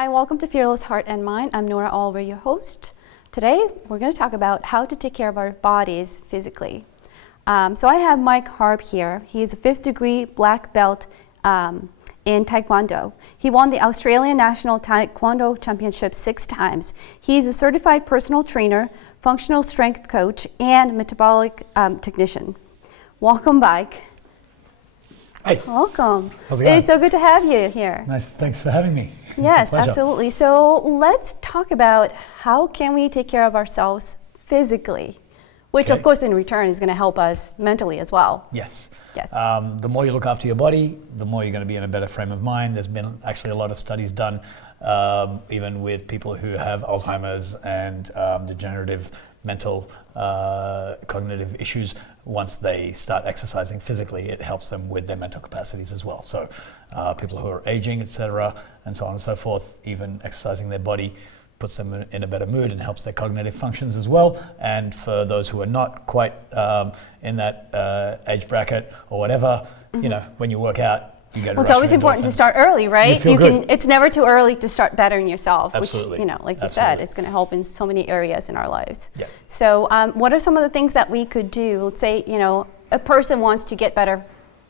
Hi, welcome to Fearless Heart and Mind. I'm Nora Alver, your host. Today, we're going to talk about how to take care of our bodies physically. So I have Mike Harb here. He is a 5th degree black belt in Taekwondo. He won the Australian National Taekwondo Championship 6 times. He's a certified personal trainer, functional strength coach, and metabolic technician. Welcome, Mike. Hi. Welcome. How's it going? It is so good to have you here. Nice. Thanks for having me. Yes, absolutely. So let's talk about how can we take care of ourselves physically, which Okay. of course in return is going to help us mentally as well. Yes. Yes. The more you look after your body, the more you're going to be in a better frame of mind. There's been actually a lot of studies done, even with people who have Alzheimer's and degenerative mental cognitive issues. Once they start exercising physically, it helps them with their mental capacities as well. So people who are aging, etc., and so on and so forth, even exercising their body puts them in a better mood and helps their cognitive functions as well. And for those who are not quite in that age bracket or whatever, you know, when you work out, you get a Well, it's rush always of important to endorphins. start early, right? You feel good. It's never too early to start bettering yourself, Absolutely. which, you know, like you said, Absolutely. it's going to help in so many areas in our lives. Yeah. So what are some of the things that we could do? Let's say, you know, a person wants to get better,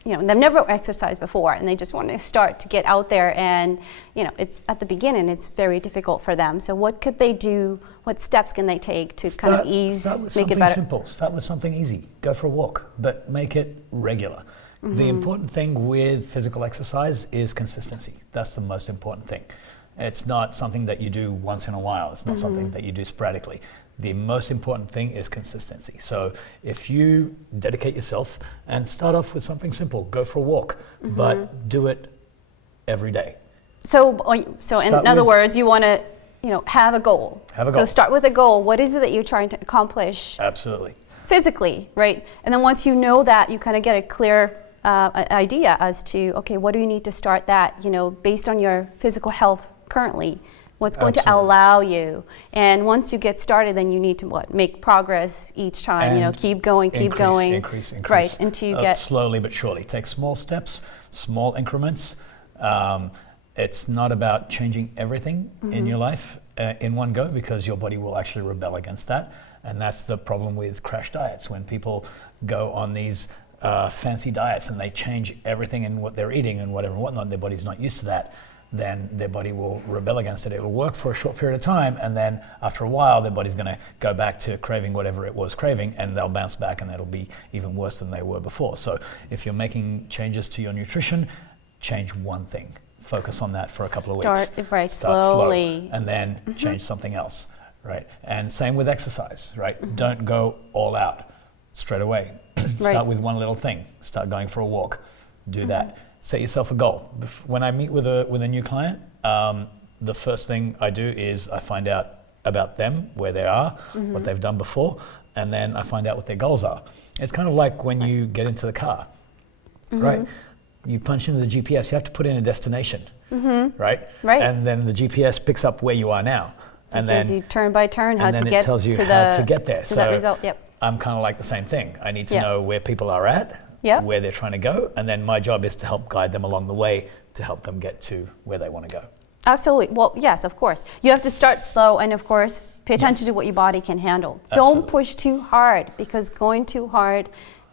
you know, they've never exercised before and they just want to start to get out there, and, you know, it's at the beginning, it's very difficult for them. So what could they do? What steps can they take to kind of Start with make it something better? simple. Start with something easy. Go for a walk, but make it regular. The important thing with physical exercise is consistency. That's the most important thing. It's not something that you do once in a while. It's not something that you do sporadically. The most important thing is consistency. So if you dedicate yourself and start off with something simple, go for a walk, but do it every day. So in Start other with- words, you want to, you know, have a goal. Have a So goal. start with a goal. What is it that you're trying to accomplish Absolutely. physically, right? And then once you know that, you kind of get a clear idea as to, okay, what do you need to start that, you know, based on your physical health currently, what's going to Absolutely. allow you. And once you get started, then you need to make progress each time, you know, And keep going, increase. right, until you get slowly but surely. Take small steps, small increments. It's not about changing everything in your life in one go, because your body will actually rebel against that. And that's the problem with crash diets. When people go on these fancy diets and they change everything in what they're eating and whatever and whatnot, their body's not used to that, then their body will rebel against it. It'll work for a short period of time, and then after a while their body's going to go back to craving whatever it was craving, and they'll bounce back, and it'll be even worse than they were before. So if you're making changes to your nutrition, change one thing. Focus on that for a couple of weeks. Right, Start slowly. slow, and then change something else, right? And same with exercise, right? Don't go all out straight away. Start with one little thing. Start going for a walk. Do that. Set yourself a goal. When I meet with a new client, the first thing I do is I find out about them, where they are, what they've done before, and then I find out what their goals are. It's kind of like when you get into the car, right? You punch into the GPS, you have to put in a destination, right? Right. And then the GPS picks up where you are now. And gives then you turn by turn how and to then get it tells you to how the to get there. to that result. Yep. I'm kind of like the same thing. I need to Yeah. know where people are at, Yeah. where they're trying to go, and then my job is to help guide them along the way to help them get to where they want to go. Absolutely. Well, yes, of course. You have to start slow and, of course, pay attention to what your body can handle. Don't Absolutely. push too hard, because going too hard,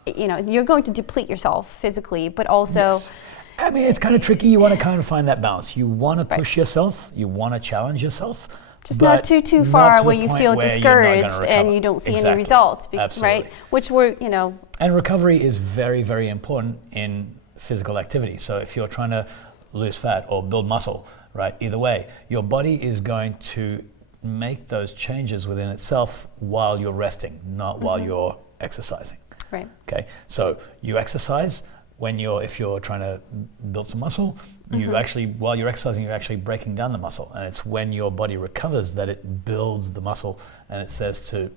you know, you're going to deplete yourself physically, but also, Yes. I mean, it's kind of tricky. You want to kind of find that balance. You want to push yourself. You want to challenge yourself. just but not too not far to where the you point feel where you're not gonna discouraged and recover. you don't see any Exactly. results, Absolutely. right? Which we're, you know, And recovery is very, very important in physical activity. So if you're trying to lose fat or build muscle, right, either way, your body is going to make those changes within itself while you're resting, not while you're exercising. right. Okay, so you exercise if you're trying to build some muscle, you actually, while you're exercising, you're actually breaking down the muscle, and it's when your body recovers that it builds the muscle, and it says to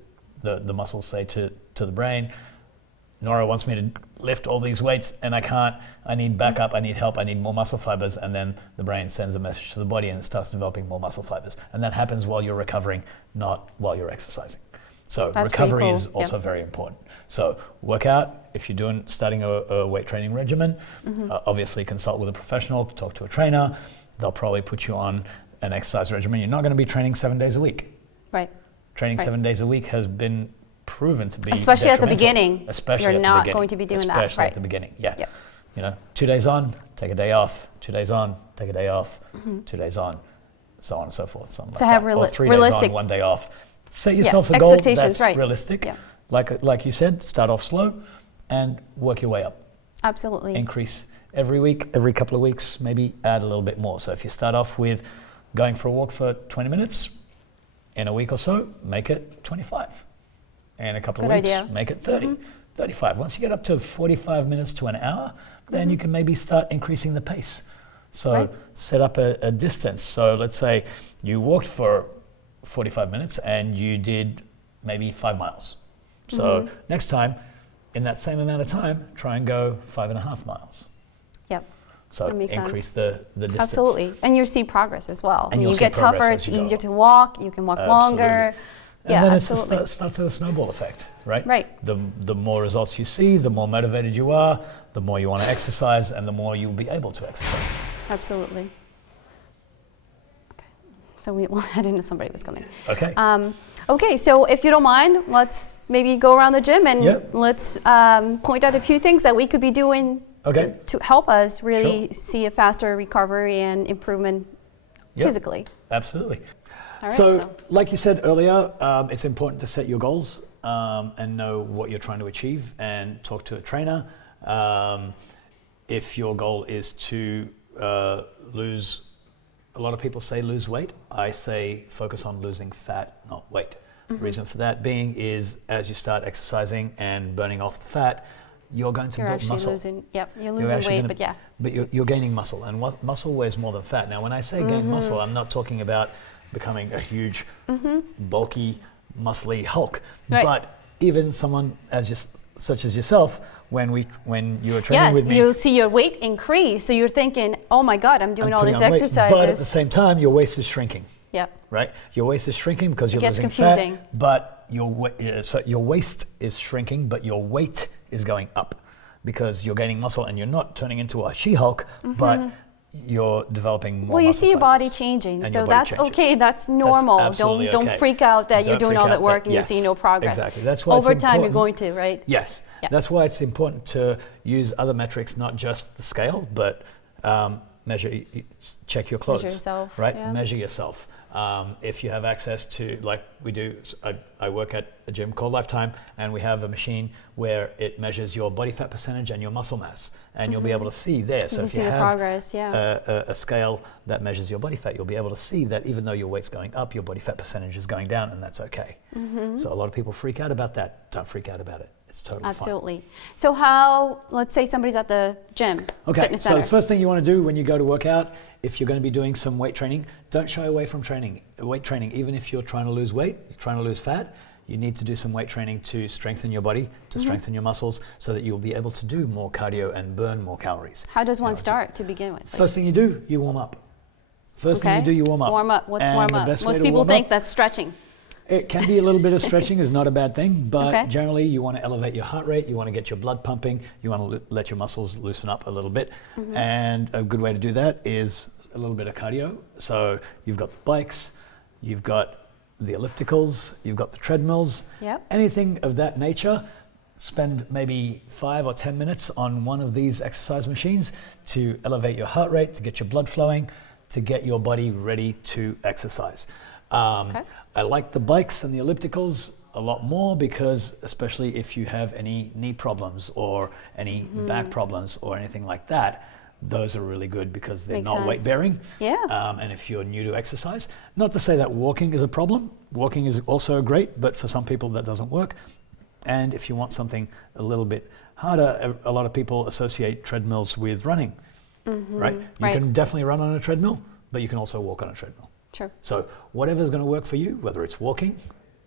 the muscles say to the brain, Nora wants me to lift all these weights and I can't, I need backup, I need help, I need more muscle fibers, and then the brain sends a message to the body and it starts developing more muscle fibers. And that happens while you're recovering, not while you're exercising. So That's pretty recovery cool. is also very important. So work out, if you're starting a weight training regimen, obviously consult with a professional, talk to a trainer. They'll probably put you on an exercise regimen, you're not going to be training 7 days a week. Right. Training Right. 7 days a week has been proven to be Especially at the detrimental. beginning. Especially You're at the not beginning. going to be doing that, Especially right. at the beginning, yeah. Yep. 2 days on, take a day off. 2 days on, take a day off. 2 days on, so on and so forth. Something So like have that. Or 3 realistic- days on, 1 day off. Set yourself a goal expectations, that's right. realistic. Yeah. Like you said, start off slow and work your way up. Absolutely. Increase every week, every couple of weeks, maybe add a little bit more. So if you start off with going for a walk for 20 minutes, in a week or so, make it 25. In a couple of Good weeks, idea. make it 30, 35. Once you get up to 45 minutes to an hour, then you can maybe start increasing the pace. So Right. set up a distance. So let's say you walked for 45 minutes and you did maybe 5 miles. So next time, in that same amount of time, try and go 5.5 miles. Yep. So That makes increase sense. the distance. Absolutely. And you see progress as well. And When you'll you see get tougher, progress it's as you go easier along. to walk, you can walk longer. And Yeah, then absolutely. it starts a snowball effect, right? Right. The more results you see, the more motivated you are, the more you want to exercise, and the more you'll be able to exercise. Absolutely. Okay. So we'll head into somebody was coming. Okay. Okay, so if you don't mind, let's maybe go around the gym and Yep. let's point out a few things that we could be doing Okay. to help us really see a faster recovery and improvement Yep. physically. Absolutely. All right, So, like you said earlier, it's important to set your goals and know what you're trying to achieve and talk to a trainer. If your goal is to lose, a lot of people say lose weight. I say focus on losing fat, not weight. Reason for that being is as you start exercising and burning off the fat, you're going to You're build actually muscle. losing, yep, you're You're losing actually weight, gonna- but yeah. But you're gaining muscle, and what muscle weighs more than fat. Now, when I say gain muscle, I'm not talking about becoming a huge, bulky, muscly Hulk. Right. But even someone such as yourself, when you were training Yes, with me, you'll see your weight increase, so you're thinking, oh my God, I'm doing I'm all putting these on weight, exercises. but at the same time, your waist is shrinking. Yep, Right, your waist is shrinking because you're gets losing confusing. fat, but so your waist is shrinking, but your weight is going up because you're gaining muscle and you're not turning into a She-Hulk, but you're developing more. well, you muscle see your body fibers. changing, And so your body that's changes. okay. That's normal. absolutely Don't okay. freak out that you're Don't doing freak all out that work and yes, you're seeing no progress. Exactly. That's why over it's time you're important. going to, right? Yes, Yeah. that's why it's important to use other metrics, not just the scale, but check your clothes. yourself, right? yeah. Measure yourself. If you have access to, like we do, I work at a gym called Lifetime, and we have a machine where it measures your body fat percentage and your muscle mass, and you'll be able to see there. So can if see you the have progress, yeah. a scale that measures your body fat, you'll be able to see that even though your weight's going up, your body fat percentage is going down, and that's okay. So a lot of people freak out about that. Don't freak out about it. It's totally fine. Absolutely. So how, let's say somebody's at the gym, Okay, fitness so center. the first thing you want to do when you go to work out, if you're going to be doing some weight training, don't shy away from weight training. Even if you're trying to lose weight, trying to lose fat, you need to do some weight training to strengthen your body, to strengthen your muscles, so that you'll be able to do more cardio and burn more calories. How does one start to begin with? Like, First thing you do, you warm up. First thing you do, you warm up. Warm up. What's And warm the up? best way Most to people warm think up- that's stretching. It can be a little bit of stretching is not a bad thing, but Okay. generally you want to elevate your heart rate, you want to get your blood pumping, you want to let your muscles loosen up a little bit. And a good way to do that is a little bit of cardio. So you've got the bikes, you've got the ellipticals, you've got the treadmills, Yep. anything of that nature. Spend maybe 5 or 10 minutes on one of these exercise machines to elevate your heart rate, to get your blood flowing, to get your body ready to exercise. Okay. I like the bikes and the ellipticals a lot more because, especially if you have any knee problems or any back problems or anything like that, those are really good because they're Makes not sense. weight bearing. Yeah. And if you're new to exercise, not to say that walking is a problem. Walking is also great, but for some people that doesn't work. And if you want something a little bit harder, a lot of people associate treadmills with running, right? You Right. can definitely run on a treadmill, but you can also walk on a treadmill. True. So whatever's going to work for you, whether it's walking,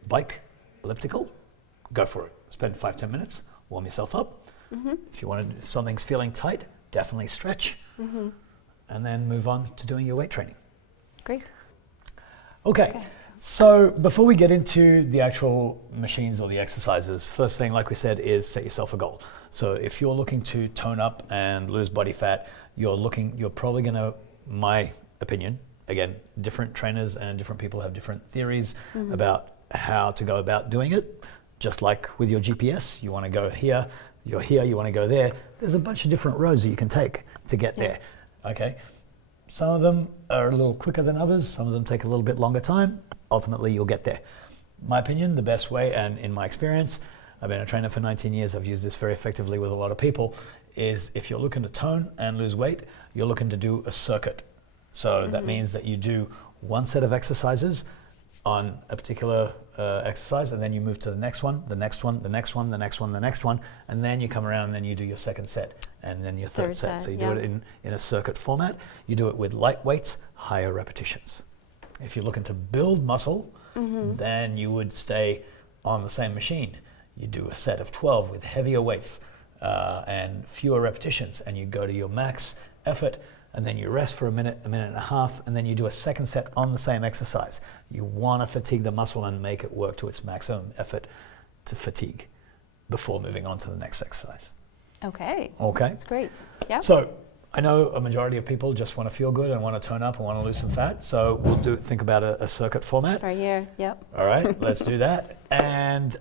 bike, elliptical, go for it. Spend 5-10 minutes, warm yourself up. If something's feeling tight, definitely stretch, and then move on to doing your weight training. Great. Okay, so before we get into the actual machines or the exercises, first thing, like we said, is set yourself a goal. So if you're looking to tone up and lose body fat, you're probably going to, my opinion, again, different trainers and different people have different theories about how to go about doing it. Just like with your GPS, you want to go here, you're here, you want to go there. There's a bunch of different roads that you can take to get there. Okay. Some of them are a little quicker than others. Some of them take a little bit longer time. Ultimately, you'll get there. My opinion, the best way, and in my experience, I've been a trainer for 19 years, I've used this very effectively with a lot of people, is if you're looking to tone and lose weight, you're looking to do a circuit. So that means that you do one set of exercises on a particular exercise, and then you move to the next one, the next one, the next one, the next one, the next one, and then you come around and then you do your second set, and then your third set. So you do it in a circuit format. You do it with light weights, higher repetitions. If you're looking to build muscle, then you would stay on the same machine. You do a set of 12 with heavier weights and fewer repetitions, and you go to your max effort, and then you rest for a minute and a half, and then you do a second set on the same exercise. You want to fatigue the muscle and make it work to its maximum effort to fatigue before moving on to the next exercise. Okay. Okay. That's great. Yeah. So I know a majority of people just want to feel good and want to tone up and want to lose some fat. So we'll think about a circuit format. Right here. Yep. All right, let's do that. And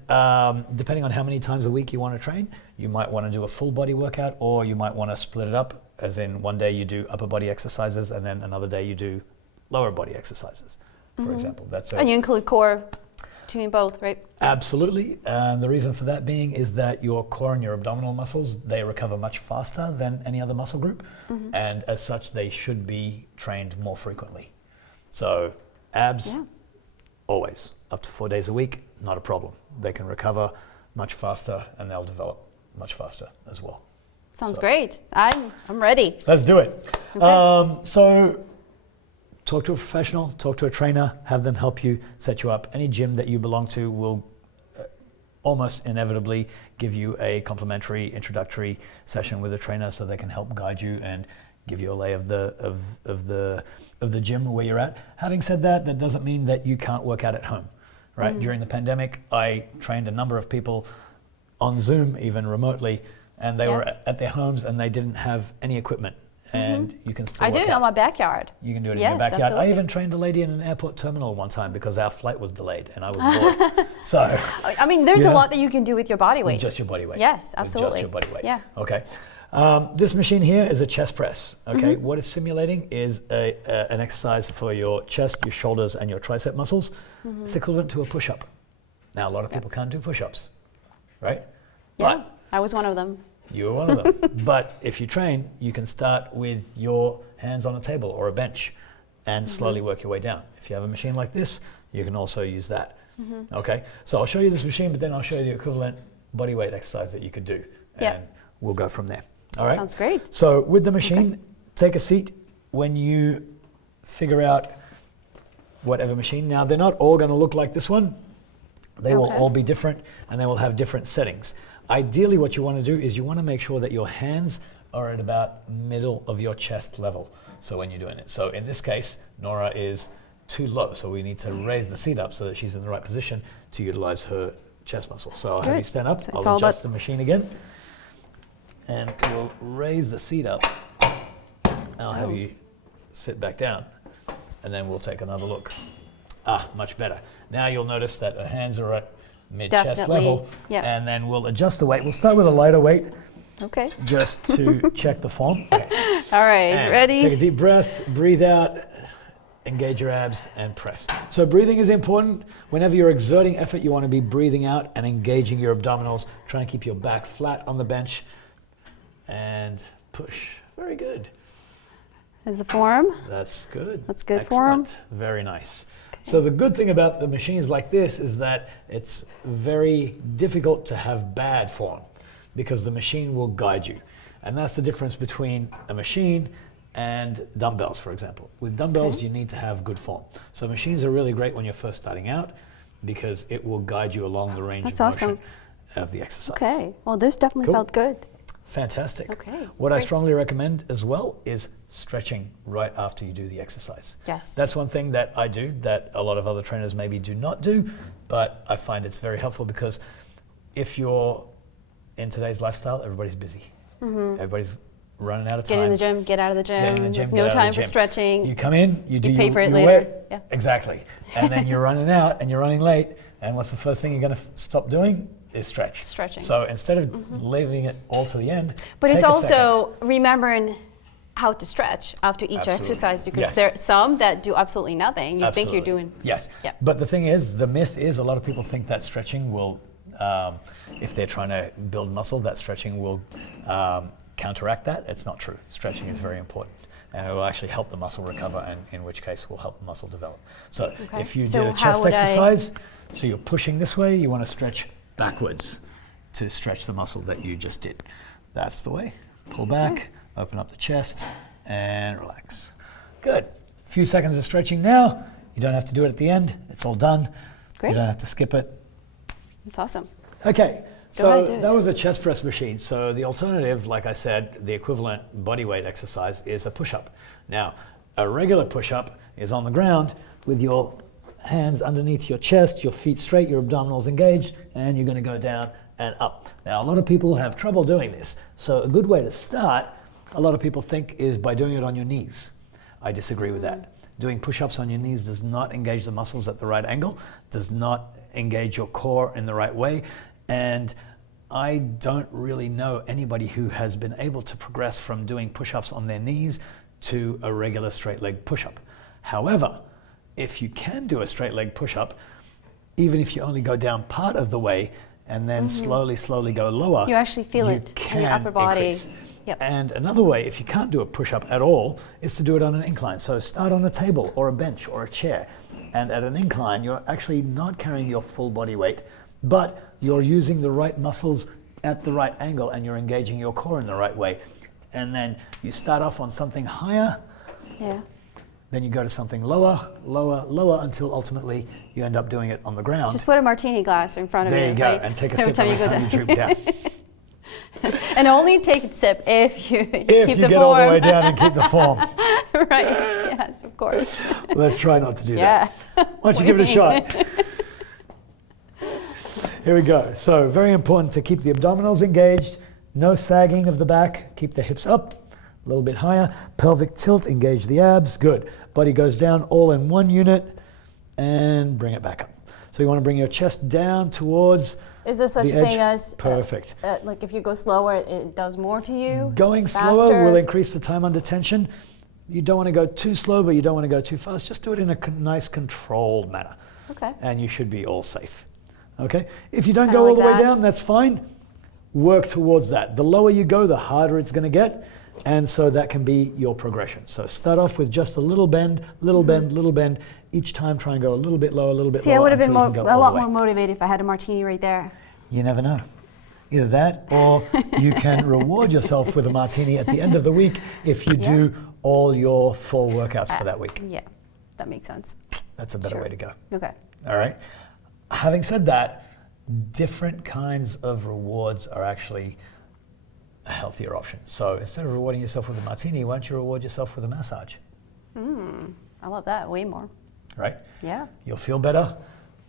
depending on how many times a week you want to train, you might want to do a full body workout, or you might want to split it up, as in one day you do upper body exercises and then another day you do lower body exercises, for example. And you include core doing both, right? Absolutely. And the reason for that being is that your core and your abdominal muscles, they recover much faster than any other muscle group. And as such, they should be trained more frequently. So abs, always, up to 4 days a week, not a problem. They can recover much faster and they'll develop much faster as well. Sounds great. I'm ready. Let's do it. Okay. So talk to a professional, talk to a trainer, have them help you, set you up. Any gym that you belong to will almost inevitably give you a complimentary introductory session with a trainer, so they can help guide you and give you a lay of the gym where you're at. Having said that, that doesn't mean that you can't work out at home, right? During the pandemic, I trained a number of people on Zoom, even remotely, and they were at their homes and they didn't have any equipment. And you can still I did it in my backyard. You can do it in Yes, your backyard. absolutely. I even trained a lady in an airport terminal one time because our flight was delayed and I was bored. So I mean, there's You a know? lot that you can do with your body weight. just your body weight. Yes, With absolutely. just your body weight. Yeah. Okay. This machine here is a chest press. Okay. What it's simulating is an exercise for your chest, your shoulders, and your tricep muscles. It's equivalent to a push-up. Now, a lot of people can't do push-ups, right? Yeah, But I was one of them. you were one of them. But if you train, you can start with your hands on a table or a bench and slowly work your way down. If you have a machine like this, you can also use that. Okay, so I'll show you this machine, but then I'll show you the equivalent body weight exercise that you could do. Yeah. And we'll go from there. All right? Sounds great. So with the machine, take a seat when you figure out whatever machine. Now, they're not all going to look like this one. They will Okay. all be different and they will have different settings. Ideally, what you want to do is you want to make sure that your hands are at about middle of your chest level. So when you're doing it. So in this case, Nora is too low. So we need to raise the seat up so that she's in the right position to utilize her chest muscle. So I'll have you Good. stand up. So it's I'll all adjust about- the machine again. And we'll raise the seat up. I'll have you sit back down. And then we'll take another look. Much better. Now you'll notice that the hands are at mid-chest Definitely, level. yeah. And then we'll adjust the weight. We'll start with a lighter weight Okay. just to check the form. Okay. All right. And Ready? Take a deep breath, breathe out, engage your abs, and press. So breathing is important. Whenever you're exerting effort, you want to be breathing out and engaging your abdominals. Try and keep your back flat on the bench. And push. Very good. Is the form? That's good. That's good form. Excellent. Very nice. So the good thing about the machines like this is that it's very difficult to have bad form because the machine will guide you. And that's the difference between a machine and dumbbells, for example. With dumbbells, you need to have good form. So machines are really great when you're first starting out because it will guide you along the range That's of motion awesome. of the exercise. Okay. Well, this definitely Cool. felt good. Fantastic. Okay, What I great. strongly recommend as well is stretching right after you do the exercise. Yes. That's one thing that I do that a lot of other trainers maybe do not do, but I find it's very helpful because if you're in today's lifestyle, everybody's busy. Everybody's running out of Get time. in the gym, get out of the gym. Get in the gym, No get out of the time for gym. stretching. You come in, you do You pay your, for it your later. weight. Yeah. Exactly. And then you're running out and you're running late. And what's the first thing you're going to stop doing? Is stretch. Stretching. So instead of leaving it all to the end, But take it's a second. also remembering how to stretch after each Absolutely. exercise, because Yes. there are some that do absolutely nothing. You think you're Absolutely. doing. Yes. Yeah. But the thing is, the myth is a lot of people think that stretching will, if they're trying to build muscle, that stretching will counteract that. It's not true. Stretching is very important. And it will actually help the muscle recover, and in which case will help the muscle develop. So Okay. if you So did a how chest would I- exercise, so you're pushing this way, you want to stretch backwards to stretch the muscle that you just did. That's the way. Pull back, open up the chest, and relax. Good. A few seconds of stretching now. You don't have to do it at the end. It's all done. Great. You don't have to skip it. It's awesome. Okay, Go so ahead, do it. that was a chest press machine. So the alternative, like I said, the equivalent body weight exercise is a push-up. Now, a regular push-up is on the ground with your hands underneath your chest, your feet straight, your abdominals engaged, and you're going to go down and up. Now, a lot of people have trouble doing this. So a good way to start, a lot of people think, is by doing it on your knees. I disagree with that. Doing push-ups on your knees does not engage the muscles at the right angle, does not engage your core in the right way, and I don't really know anybody who has been able to progress from doing push-ups on their knees to a regular straight leg push-up. However, if you can do a straight leg push-up, even if you only go down part of the way and then slowly go lower, You actually feel you it in can your upper body. increase. Yep. And another way, if you can't do a push-up at all, is to do it on an incline. So start on a table or a bench or a chair. And at an incline, you're actually not carrying your full body weight, but you're using the right muscles at the right angle and you're engaging your core in the right way. And then you start off on something higher, Yeah. then you go to something lower, lower, until ultimately you end up doing it on the ground. Just put a martini glass in front of There you, you go, right? and take a Every sip time every you go time you down. droop down. And only take a sip if you If keep you the get form. all the way down and keep the form. Right. Yes, of course. Let's try not to do Yeah. that. Why don't you give it a shot? Here we go. So very important to keep the abdominals engaged, no sagging of the back, keep the hips up, a little bit higher, pelvic tilt, engage the abs, good. Body goes down all in one unit and bring it back up. So you want to bring your chest down towards Is there such the thing edge. as Perfect. like if you go slower, it does more to you? Going faster? slower will increase the time under tension. You don't want to go too slow, but you don't want to go too fast. Just do it in a nice controlled manner. Okay. And you should be all safe. Okay? If you don't Kinda go all like the way that. down, that's fine. Work towards that. The lower you go, the harder it's going to get. And so that can be your progression. So start off with just a little bend, little bend, little bend. Each time try and go a little bit lower, a little bit See, lower. I would have been until you can go a all lot the way. more motivated if I had a martini right there. You never know. Either that, or you can reward yourself with a martini at the end of the week if you do all your 4 workouts for that week. Yeah, that makes sense. That's a better Sure. way to go. Okay. All right. Having said that, different kinds of rewards are actually a healthier option. So instead of rewarding yourself with a martini, why don't you reward yourself with a massage? I love that way more. Right? Yeah. You'll feel better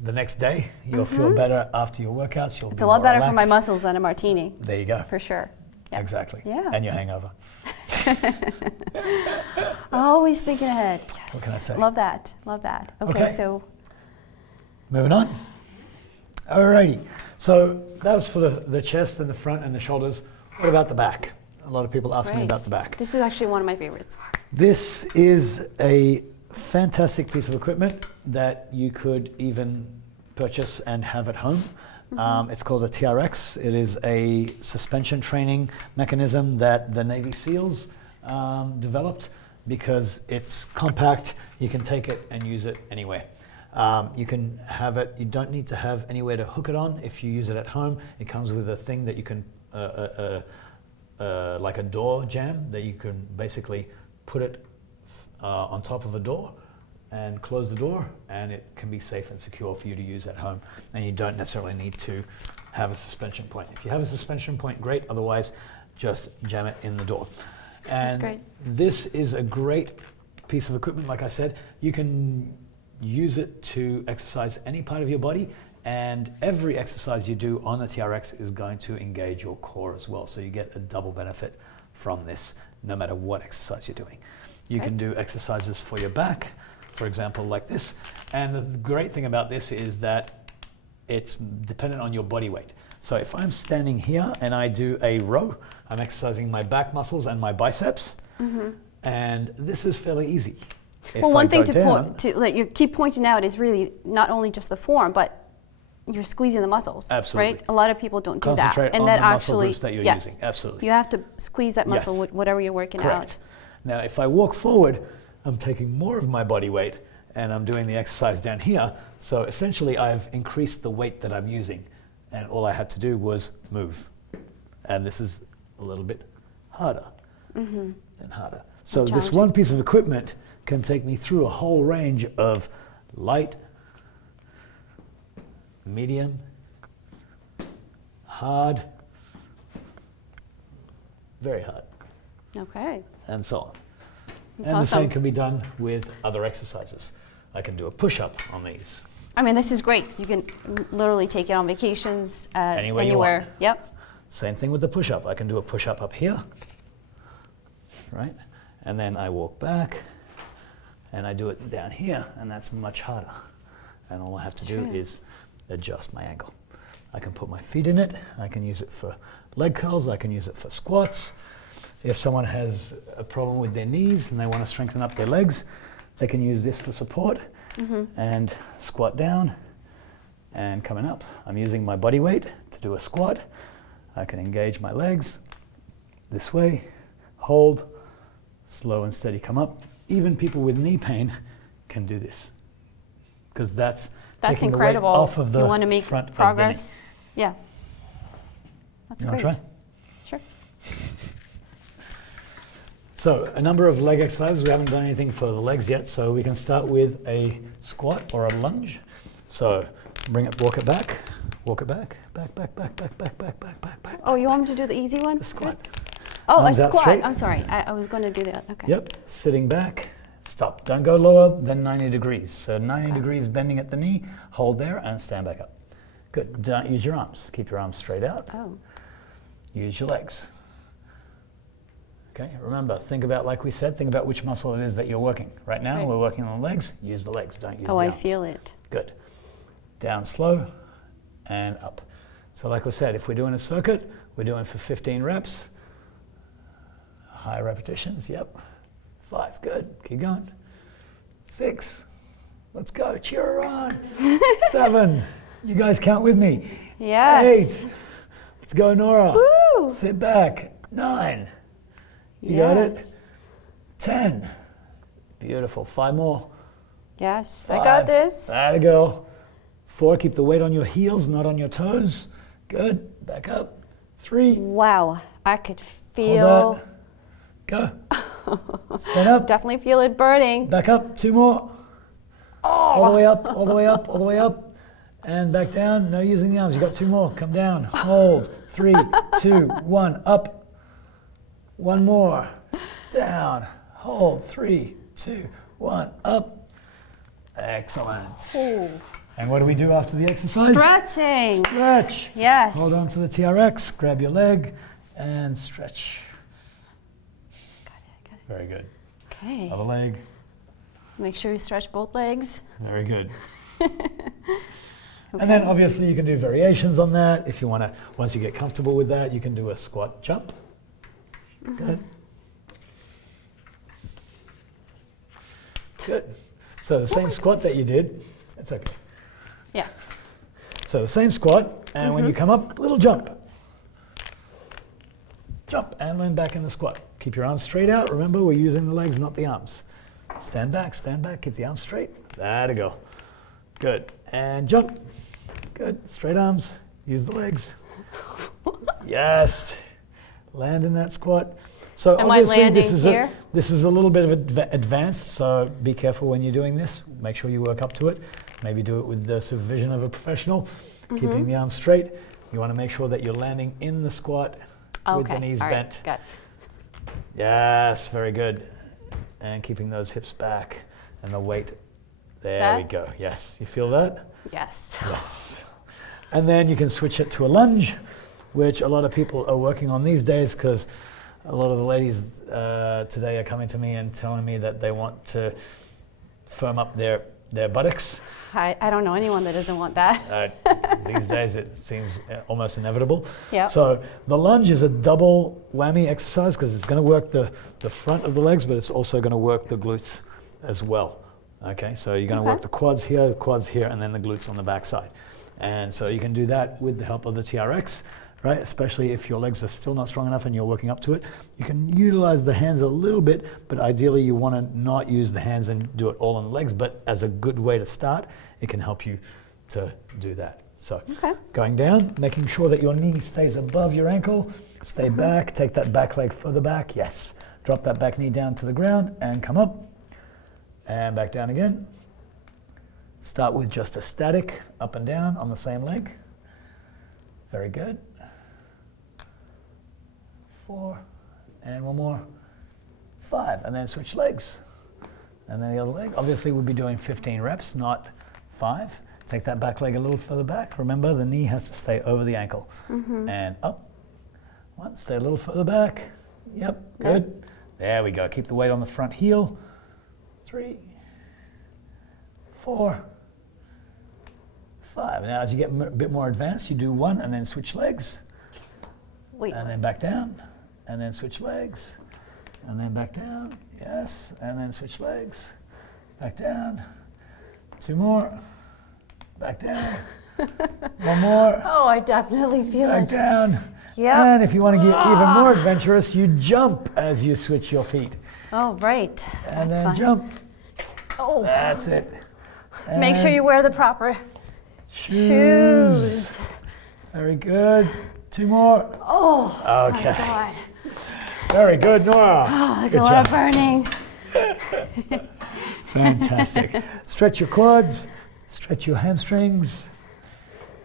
the next day. You'll feel better after your workouts. You'll It's be a lot more better for my relaxed. muscles than a martini, There you go. for sure. Yeah. Exactly. Yeah. And your hangover. Always thinking ahead. Yes. What can I say? Love that. Love that. Okay, Okay. so Moving on. Alrighty. So that was for the chest and the front and the shoulders. What about the back? A lot of people ask me Great. about the back. this is actually one of my favorites. This is a fantastic piece of equipment that you could even purchase and have at home. It's called a TRX. It is a suspension training mechanism that the Navy SEALs developed because it's compact. You can take it and use it anywhere. You can have it, you don't need to have anywhere to hook it on if you use it at home. It comes with a thing that you can, like a door jamb, that you can basically put it on top of a door and close the door, and it can be safe and secure for you to use at home. And you don't necessarily need to have a suspension point. If you have a suspension point, great. Otherwise, just jam it in the door. And great. this is a great piece of equipment. Like I said, you can use it to exercise any part of your body, And every exercise you do on the TRX is going to engage your core as well. So you get a double benefit from this, no matter what exercise you're doing. You can do exercises for your back, for example, like this. And the great thing about this is that it's dependent on your body weight. So if I'm standing here and I do a row, I'm exercising my back muscles and my biceps. And this is fairly easy. If Well, I one thing go to down, point to, like you keep pointing out, is really not only just the form, but you're squeezing the muscles. Absolutely. Right? A lot of people don't do that, Concentrate and on that the muscle actually, groups that you're yes, using. Absolutely. you have to squeeze that muscle Yes. with whatever you're working Correct. out. Now, if I walk forward, I'm taking more of my body weight and I'm doing the exercise down here. So essentially, I've increased the weight that I'm using, and all I had to do was move. And this is a little bit harder and harder. So this challenging. one piece of equipment can take me through a whole range of light, medium, hard, very hard, Okay. and so on. That's And the same awesome. can be done with other exercises. I can do a push-up on these. I mean, this is great because you can literally take it on vacations Anywhere you want. Yep. Same thing with the push-up. I can do a push-up up here, right? And then I walk back, and I do it down here, and that's much harder. And all I have to do True. is adjust my angle. I can put my feet in it. I can use it for leg curls. I can use it for squats. If someone has a problem with their knees and they want to strengthen up their legs, they can use this for support and squat down and coming up. I'm using my body weight to do a squat. I can engage my legs this way, hold, slow and steady come up. Even people with knee pain can do this because that's taking incredible. the weight off of the you want to make front of the knee. progress. Yeah. That's You great. want to try? Sure. So a number of leg exercises. We haven't done anything for the legs yet, so we can start with a squat or a lunge. So bring it, walk it back, back, back, back, back, back, back, back, back. Oh, you want me to do the easy one? A squat. Chris? Oh, a Arms out squat. straight. I'm sorry. I was going to do that. Okay. Yep, sitting back, stop. Don't go lower than 90 degrees. So 90 degrees bending at the knee, hold there and stand back up. Good. Don't use your arms. Keep your arms straight out. Oh. Use your legs. Okay, remember, think about, like we said, think about which muscle it is that you're working. Right now, Right. we're working on the legs. Use the legs, don't use Oh, the I arms. feel it. Good. Down slow and up. So like we said, if we're doing a circuit, we're doing for 15 reps. High repetitions, yep. 5, good. Keep going. 6, let's go. Cheer her on. 7, you guys count with me. Yes. 8, let's go, Nora. Woo! Sit back. 9, you got it. Yes. 10, beautiful. 5 more. Yes. 5, I got this. Atta girl. 4, keep the weight on your heels, not on your toes. Good. Back up. 3, Wow. I could hold feel, that. Go. Stand up. definitely feel it burning. Back up. 2 more. All the way up, all the way up, all the way up. And back down. No using the arms. You got 2 more. Come down. Hold. 3, 2, 1. Up. 1 more. Down. Hold. 3, 2, 1. Up. Excellent. Ooh. And what do we do after the exercise? Stretching. Stretch. Yes. Hold on to the TRX. Grab your leg and stretch. Got it. Very good. Okay. Other leg. Make sure you stretch both legs. Very good. And then obviously you can do variations on that. If you want to, once you get comfortable with that, you can do a squat jump. Good. Good. So the same squat that you did, it's okay. Yeah. So the same squat, and when you come up, little jump. Jump and land back in the squat. Keep your arms straight out. Remember, we're using the legs, not the arms. Stand back, keep the arms straight. There to go. Good. And jump. Good. Straight arms. Use the legs. Yes. Land in that squat. So Am I obviously this landing is here? this is a little bit of advanced, so be careful when you're doing this. Make sure you work up to it. Maybe do it with the supervision of a professional. Keeping the arms straight. You want to make sure that you're landing in the squat with the knees All right. bent. Got it. Yes, very good. And keeping those hips back and the weight. There we That? go. Yes, you feel that? Yes. Yes. And then you can switch it to a lunge, which a lot of people are working on these days because a lot of the ladies today are coming to me and telling me that they want to firm up their buttocks. I don't know anyone that doesn't want that. These days it seems almost inevitable. Yep. So the lunge is a double whammy exercise because it's going to work the front of the legs, but it's also going to work the glutes as well. Okay, so you're going to work the quads here, and then the glutes on the back side. And so you can do that with the help of the TRX, right? Especially if your legs are still not strong enough and you're working up to it. You can utilize the hands a little bit, but ideally you want to not use the hands and do it all on the legs, but as a good way to start, it can help you to do that. So going down, making sure that your knee stays above your ankle, stay back, take that back leg further back, yes. Drop that back knee down to the ground and come up and back down again. Start with just a static up and down on the same leg. Very good. 4, and one more, 5, and then switch legs. And then the other leg, obviously we'll be doing 15 reps, not 5. Take that back leg a little further back. Remember, the knee has to stay over the ankle. And up, 1, stay a little further back. Yep, good. There we go, keep the weight on the front heel. 3, 4, 5. Now as you get a bit more advanced, you do 1 and then switch legs. And then back down, and then switch legs, and then back down, yes, and then switch legs, back down, 2 more, back down, 1 more, Oh, I definitely feel back it. down, Yep. and if you want to get even more adventurous, you jump as you switch your feet, Oh, right. and That's then fine. jump, Oh, that's it. make sure And you wear the proper shoes. Very good. 2 more. Oh, Okay. my God. Very good, Nora. Oh, there's Good a lot job. of burning. Fantastic. Stretch your quads, stretch your hamstrings.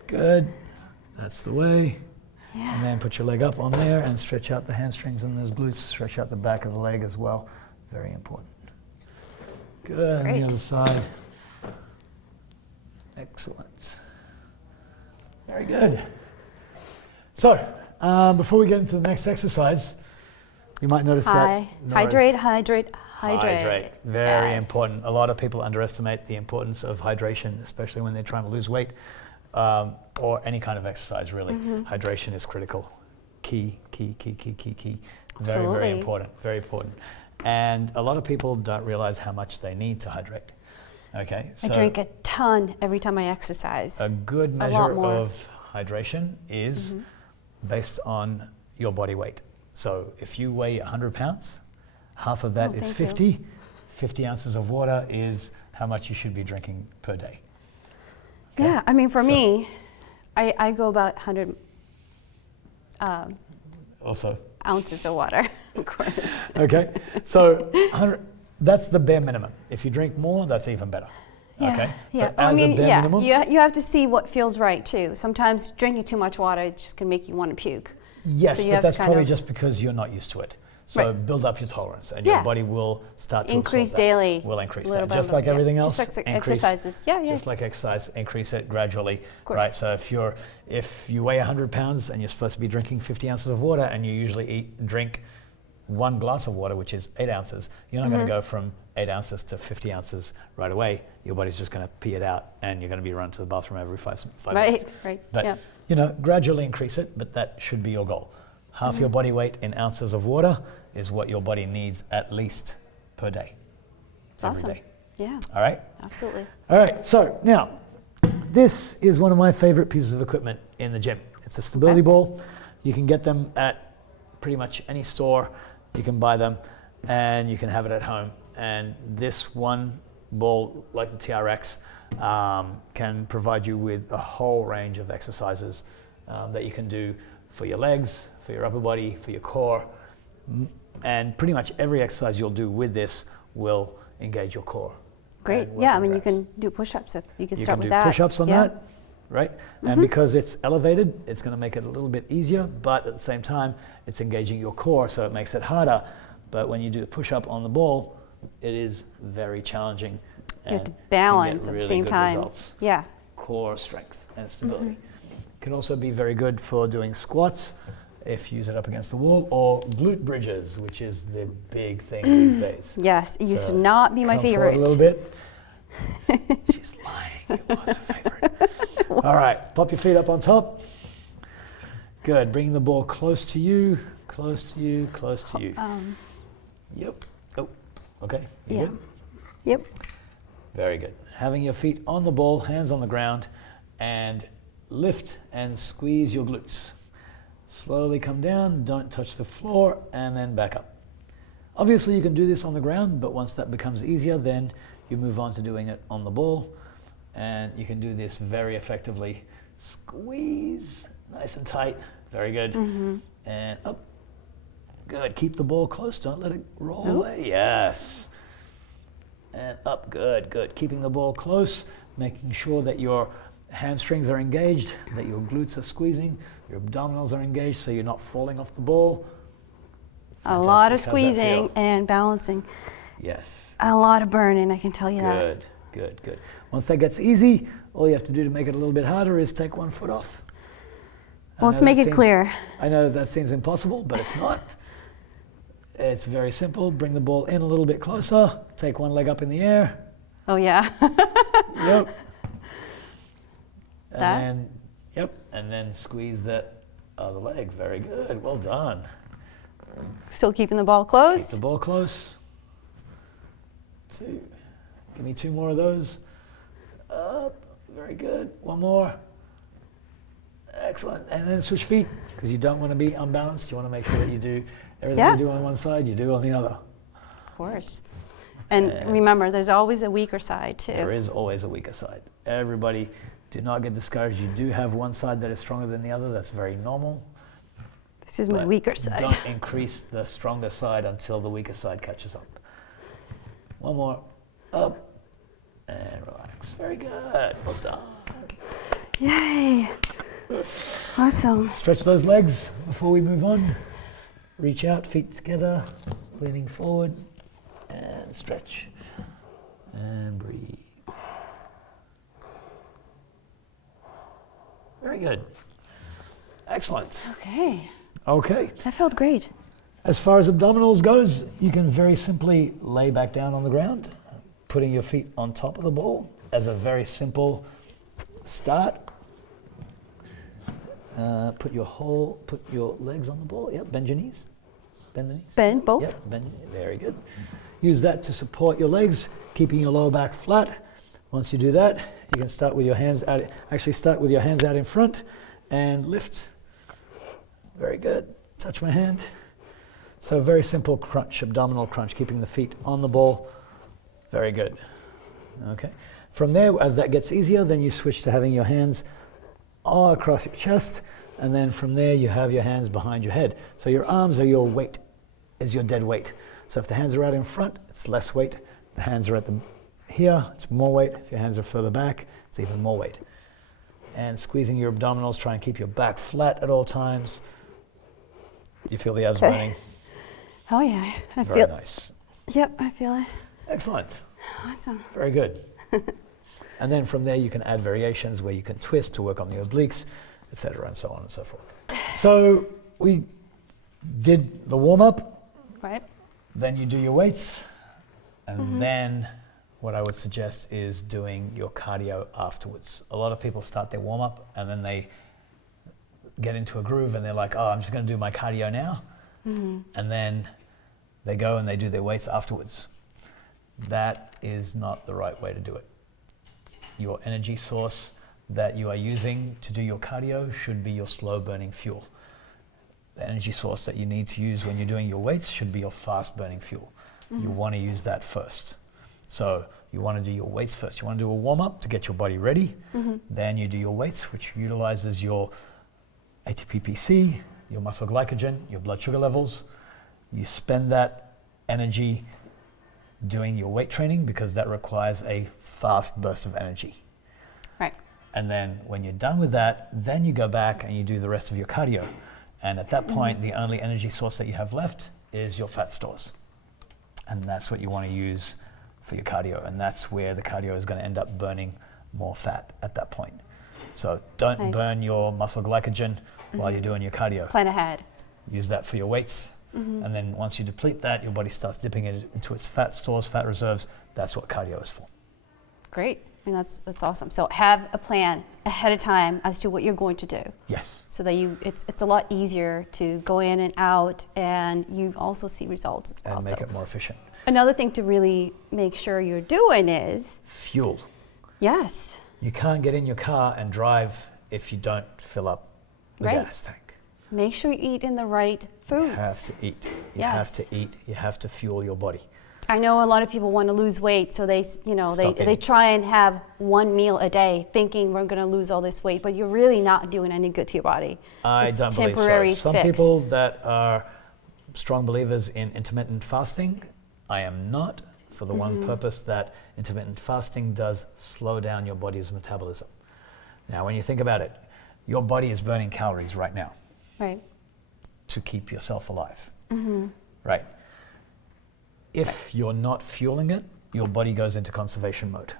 Good. That's the way. And then put your leg up on there and stretch out the hamstrings and those glutes. Stretch out the back of the leg as well. Very important. Good. On Great. the other side. Excellent. Very good. So, before we get into the next exercise, you might notice that Nora's- Hydrate. Very Yes. important. A lot of people underestimate the importance of hydration, especially when they're trying to lose weight or any kind of exercise, really. Hydration is critical. Key. Very, Absolutely. very important. Very important. And a lot of people don't realize how much they need to hydrate. Okay, I drink a ton every time I exercise. a good lot measure more. of hydration is based on your body weight. So if you weigh 100 pounds, half of that is thank you. 50 ounces of water is how much you should be drinking per day. Yeah, I mean, for So- me, I go about 100 Also, ounces of water, of course. okay, so 100, that's the bare minimum. If you drink more, that's even better. Okay, Yeah. But as I mean, a bare yeah. minimum, You have to see what feels right too. Sometimes drinking too much water it just can make you want to puke. yes, so you but have to that's kind probably of- just because you're not used to it. So Right. build up your tolerance, and Yeah. your body will start to Increase absorb that. daily, Will increase little that, by just little, like yeah. everything Just else. like increase, exercises. Yeah. Just like exercise, increase it gradually, course. right? So if you weigh 100 pounds and you're supposed to be drinking 50 ounces of water, and you usually drink 1 glass of water, which is 8 ounces, you're not going to go from 8 ounces to 50 ounces right away. Your body's just going to pee it out, and you're going to be run to the bathroom every five minutes. Right. But Yeah. gradually increase it, but that should be your goal. Half your body weight in ounces of water is what your body needs at least per day. It's awesome. Every day. Yeah. All right? Absolutely. All right, so now, this is one of my favorite pieces of equipment in the gym. It's a stability ball. You can get them at pretty much any store. You can buy them, and you can have it at home. And this one ball, like the TRX, can provide you with a whole range of exercises that you can do for your legs, for your upper body, for your core. And pretty much every exercise you'll do with this will engage your core. Great. and work Yeah. I on mean, you reps. can do push-ups. You can You start can with do that. push-ups on Yeah. that, right? And because it's elevated, it's going to make it a little bit easier, but at the same time, it's engaging your core, so it makes it harder. But when you do the push-up on the ball, it is very challenging. You have to and balance can at get the same really good time. results. Yeah. Core strength and stability. Can also be very good for doing squats if you use it up against the wall, or glute bridges, which is the big thing these days. Yes, it used So to not be my come forward favorite. a little bit. She's lying. It was her favorite. All right, pop your feet up on top. Good. Bring the ball close to you, close to you, close to you. Yep. Oh, okay. You Yeah. good? Yep. Very good. Having your feet on the ball, hands on the ground, and lift and squeeze your glutes. Slowly come down, don't touch the floor, and then back up. Obviously, you can do this on the ground, but once that becomes easier, then you move on to doing it on the ball. And you can do this very effectively. Squeeze, nice and tight. Very good. And up. Good. Keep the ball close. Don't let it roll away. Yes. And up. Good, good. Keeping the ball close, making sure that your hamstrings are engaged, that your glutes are squeezing, your abdominals are engaged so you're not falling off the ball. A lot of Fantastic. How's that squeezing feel? and balancing. Yes. A lot of burning, I can tell you that. Good, good, good. Once that gets easy, all you have to do to make it a little bit harder is take one foot off. I Well, let's know make that it seems- clear. I know that seems impossible, but it's not. It's very simple. Bring the ball in a little bit closer. Take one leg up in the air. Oh, yeah. Yep. And That? then, yep, and then squeeze that other leg. Very good. Well done. Still keeping the ball Keep close. the ball close. 2. Give me 2 more of those. Up. Very good. 1 more. Excellent. And then switch feet, because you don't want to be unbalanced. You want to make sure that you do everything Yeah. you do on one side, you do on the other. Of course. And remember, there's always a weaker side, too. There is always a weaker side. Everybody, do not get discouraged. You do have one side that is stronger than the other. That's very normal. This is my But weaker side. Don't increase the stronger side until the weaker side catches up. 1 more. Up. And relax. Very good. Well done. Yay. Awesome. Stretch those legs before we move on. Reach out, feet together, leaning forward, and stretch. And breathe. Very good. Excellent. Okay. Okay. That felt great. As far as abdominals goes, you can very simply lay back down on the ground, putting your feet on top of the ball as a very simple start. Put your legs on the ball. Yep, bend your knees. Bend the knees. Bend both. Yep, bend. Very good. Use that to support your legs, keeping your lower back flat. Once you do that, you can start with your hands out. Actually, start with your hands out in front and lift. Very good. Touch my hand. So very simple crunch, abdominal crunch, keeping the feet on the ball. Very good. Okay. From there, as that gets easier, then you switch to having your hands all across your chest, and then from there you have your hands behind your head. So your arms are your weight, is your dead weight. So if the hands are out in front, it's less weight. The hands are at the here, it's more weight. If your hands are further back, it's even more weight. And squeezing your abdominals, try and keep your back flat at all times. You feel the abs Okay. burning? Oh, yeah. I Very feel. nice. Yep, I feel it. Excellent. Awesome. Very good. And then from there you can add variations where you can twist to work on the obliques, etc., and so on and so forth. So we did the warm-up, Right? then you do your weights, and then what I would suggest is doing your cardio afterwards. A lot of people start their warm-up and then they get into a groove and they're like, oh, I'm just going to do my cardio now. And then they go and they do their weights afterwards. That is not the right way to do it. Your energy source that you are using to do your cardio should be your slow burning fuel. The energy source that you need to use when you're doing your weights should be your fast burning fuel. You want to use that first. So you want to do your weights first. You want to do a warm up to get your body ready. Then you do your weights, which utilizes your ATP-PC, your muscle glycogen, your blood sugar levels. You spend that energy doing your weight training because that requires a fast burst of energy. Right. And then when you're done with that, then you go back and you do the rest of your cardio. And at that point, the only energy source that you have left is your fat stores. And that's what you want to use for your cardio. And that's where the cardio is going to end up burning more fat at that point. So don't Nice. burn your muscle glycogen while you're doing your cardio. Plan ahead. Use that for your weights. And then once you deplete that, your body starts dipping it into its fat stores, fat reserves. That's what cardio is for. Great. I mean, that's awesome. So have a plan ahead of time as to what you're going to do, Yes. so that it's a lot easier to go in and out, and you also see results as well. And make So it more efficient. another thing to really make sure you're doing is, Fuel. yes, You can't get in your car and drive if you don't fill up the Right. gas tank. make sure you eat in the right foods. You have to eat. You Yes. have to eat. You have to fuel your body. I know a lot of people want to lose weight, so they Stop they eating. try and have one meal a day, thinking we're going to lose all this weight, but you're really not doing any good to your body. I It's don't believe temporary so. Some fix. people that are strong believers in intermittent fasting, I am not, for the one purpose that intermittent fasting does slow down your body's metabolism. Now, when you think about it, your body is burning calories right now Right. to keep yourself alive. Right? If you're not fueling it, your body goes into conservation mode.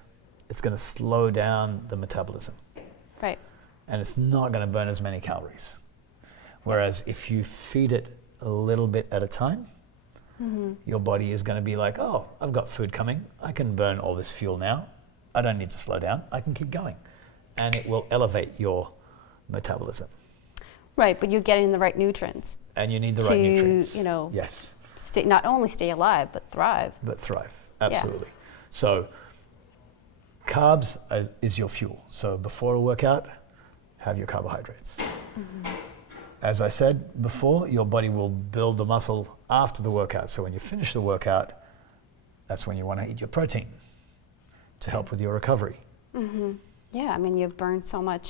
It's going to slow down the metabolism, Right. and it's not going to burn as many calories. Whereas if you feed it a little bit at a time, your body is going to be like, oh, I've got food coming. I can burn all this fuel now. I don't need to slow down. I can keep going. And it will elevate your metabolism. Right, but you're getting the right nutrients. And you need the right To, nutrients. you know, Yes, not only stay alive, but thrive. but thrive. Absolutely. So carbs is your fuel. So before a workout, have your carbohydrates. As I said before, your body will build the muscle after the workout. So when you finish the workout, that's when you want to eat your protein to help with your recovery. Yeah, I mean, you've burned so many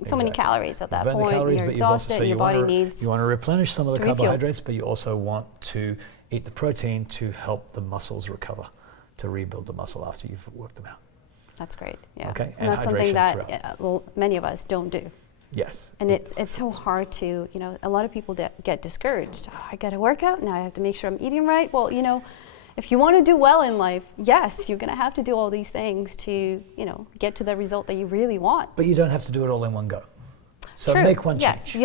Exactly. calories at that Burn the point. calories, You're but you've also, exhausted. so Your you body want to, needs. you want to replenish some of the to refuel. carbohydrates, but you also want to eat the protein to help the muscles recover, to rebuild the muscle after you've worked them out. That's great. Yeah. Okay, And and that's something hydration that throughout. well, many of us don't do. Yes. And it's so hard to, a lot of people get discouraged. Oh, I got to work out, now I have to make sure I'm eating right. Well, if you want to do well in life, yes, you're going to have to do all these things to, get to the result that you really want. But you don't have to do it all in one go. So True. make one Yes, change.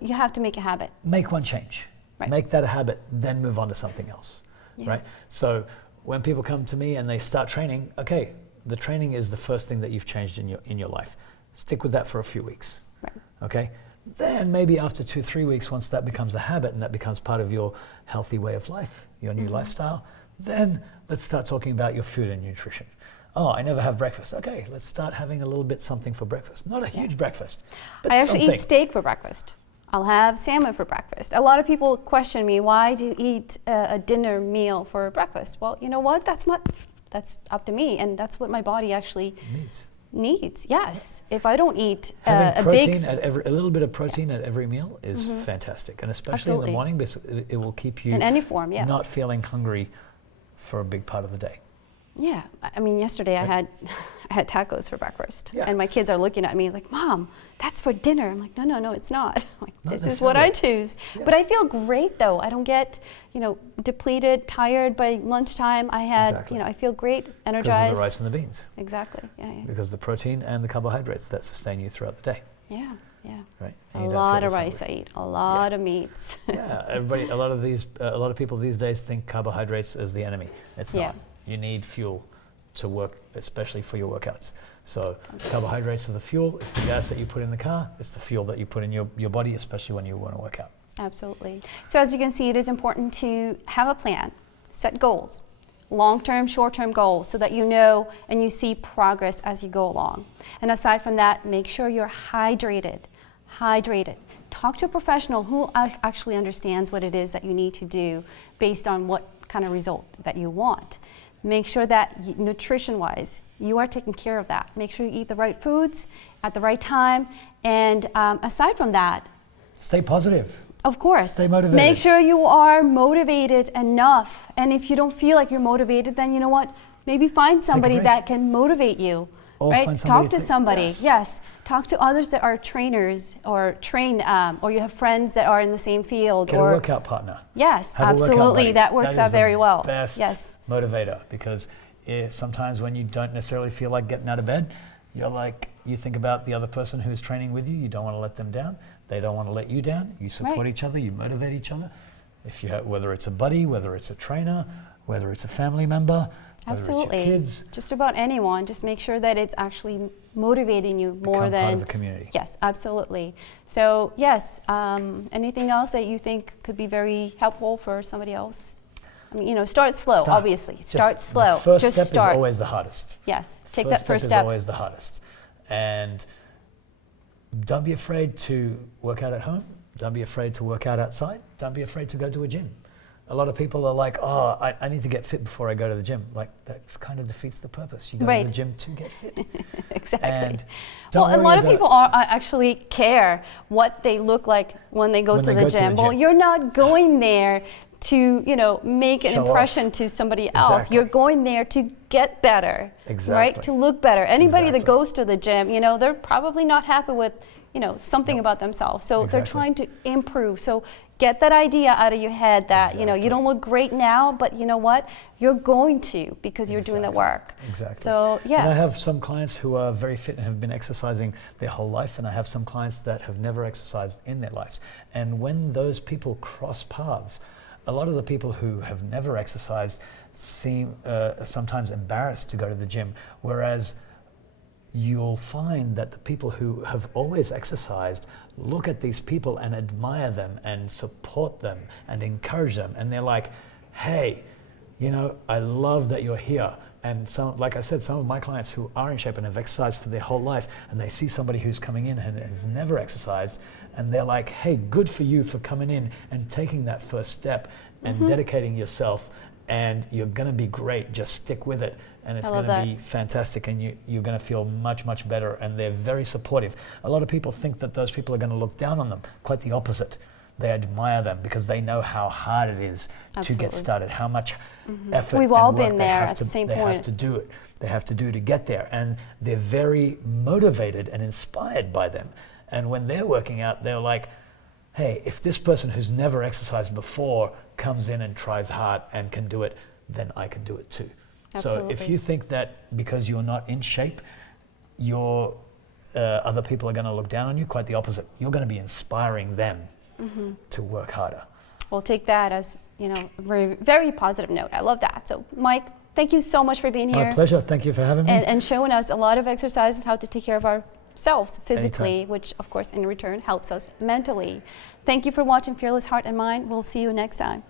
you have to make a habit. Make one change. Right. Make that a habit, then move on to something else. Yeah. Right? So when people come to me and they start training, okay, the training is the first thing that you've changed in your life. Stick with that for a few weeks. Right. Okay? Then maybe after 2-3 weeks, once that becomes a habit and that becomes part of your healthy way of life, your new lifestyle, then let's start talking about your food and nutrition. Oh, I never have breakfast. Okay, let's start having a little bit something for breakfast. Not a huge breakfast, but I actually something. eat steak for breakfast. I'll have salmon for breakfast. A lot of people question me, why do you eat a dinner meal for breakfast? Well, you know what? That's up to me, and that's what my body actually needs. Yes. If I don't eat Having a protein big a little bit of protein at every meal is fantastic, and especially in Absolutely. the morning, because it will keep you in any form, yeah. not feeling hungry for a big part of the day. Yeah, I mean, yesterday I had tacos for breakfast, Yeah. and my kids are looking at me like, "Mom, that's for dinner." I'm like, "No, it's not. Like, Not this is what I necessarily. choose." Yeah. But I feel great though. I don't get, depleted, tired by lunchtime. I had, Exactly. I feel great, Because energized. of the rice and the beans. Exactly. Yeah. Because the protein and the carbohydrates that sustain you throughout the day, Yeah. right? A And you don't lot feel of as rice hungry. I eat. A lot of meats. Yeah, everybody. A lot of people these days think carbohydrates is the enemy. It's Yeah. not. You need fuel to work, especially for your workouts. So carbohydrates are the fuel. It's the gas that you put in the car. It's the fuel that you put in your body, especially when you want to work out. Absolutely. So as you can see, it is important to have a plan, set goals, long-term, short-term goals, so that you know and you see progress as you go along. And aside from that, make sure you're hydrated. Talk to a professional who actually understands what it is that you need to do based on what kind of result that you want. Make sure that nutrition-wise, you are taking care of that. Make sure you eat the right foods at the right time. And aside from that, Stay positive. of course, Stay motivated. make sure you are motivated enough. And if you don't feel like you're motivated, then you know what? Maybe find somebody break. that can motivate you. Or right? find somebody Talk to to- somebody. yes. Yes. Talk to others that are trainers or train, or you have friends that are in the same field. Get or a workout partner. Yes, Have a workout absolutely. buddy. That works is out very the well. Best Yes. motivator, because sometimes when you don't necessarily feel like getting out of bed, You think about the other person who's training with you. You don't want to let them down. They don't want to let you down. You support Right. each other. You motivate each other. If you have, whether it's a buddy, whether it's a trainer, whether it's a family member, whether Absolutely. it's your kids, Just about anyone. Just make sure that it's actually motivating you more become than. part of a community. Yes, absolutely. So yes, anything else that you think could be very helpful for somebody else? I mean, start slow. Start. Obviously, Just start slow. The first Just step start. is always the hardest. Yes, take First that first step step. is always the hardest. And don't be afraid to work out at home. Don't be afraid to work out outside. Don't be afraid to go to a gym. A lot of people are like, oh, I need to get fit before I go to the gym. Like, that kind of defeats the purpose. You go Right. to the gym to get fit. Exactly. And Well, don't a worry lot of about- people are actually care what they look like when they go When to they the go to the gym. Well, gym. you're not going there to, make an Show impression off. to somebody else. Exactly. You're going there to get better, right? Exactly. To look better. Anybody that Exactly. goes to the gym, they're probably not happy with, something Nope. about themselves. So they're Exactly. trying to improve. So get that idea out of your head that, you Exactly. don't look great now, but you know what? You're going to because you're doing the Exactly. work. Exactly. So, And I yeah. have some clients who are very fit and have been exercising their whole life, and I have some clients that have never exercised in their lives. And when those people cross paths, a lot of the people who have never exercised seem sometimes embarrassed to go to the gym, whereas you'll find that the people who have always exercised look at these people and admire them and support them and encourage them, and they're like, hey, I love that you're here. And like I said, some of my clients who are in shape and have exercised for their whole life, and they see somebody who's coming in and has never exercised, and they're like, hey, good for you for coming in and taking that first step and dedicating yourself, and you're going to be great. Just stick with it, and it's I going love to that. be fantastic, and you're going to feel much, much better. And they're very supportive. A lot of people think that those people are going to look down on them. Quite the opposite. They admire them because they know how hard it is to Absolutely. get started, how much effort We've and all work been they there have at to, the same they point. have to do it. They have to do to get there, and they're very motivated and inspired by them. And when they're working out, they're like, hey, if this person who's never exercised before comes in and tries hard and can do it, then I can do it too. So if Absolutely. you think that because you're not in shape, other people are going to look down on you, quite the opposite. You're going to be inspiring them to work harder. We'll take that as, a very, very positive note. I love that. So, Mike, thank you so much for being here My pleasure. Thank you for having me. and showing us a lot of exercises, how to take care of ourselves physically, Anytime. which, of course, in return helps us mentally. Thank you for watching Fearless Heart and Mind. We'll see you next time.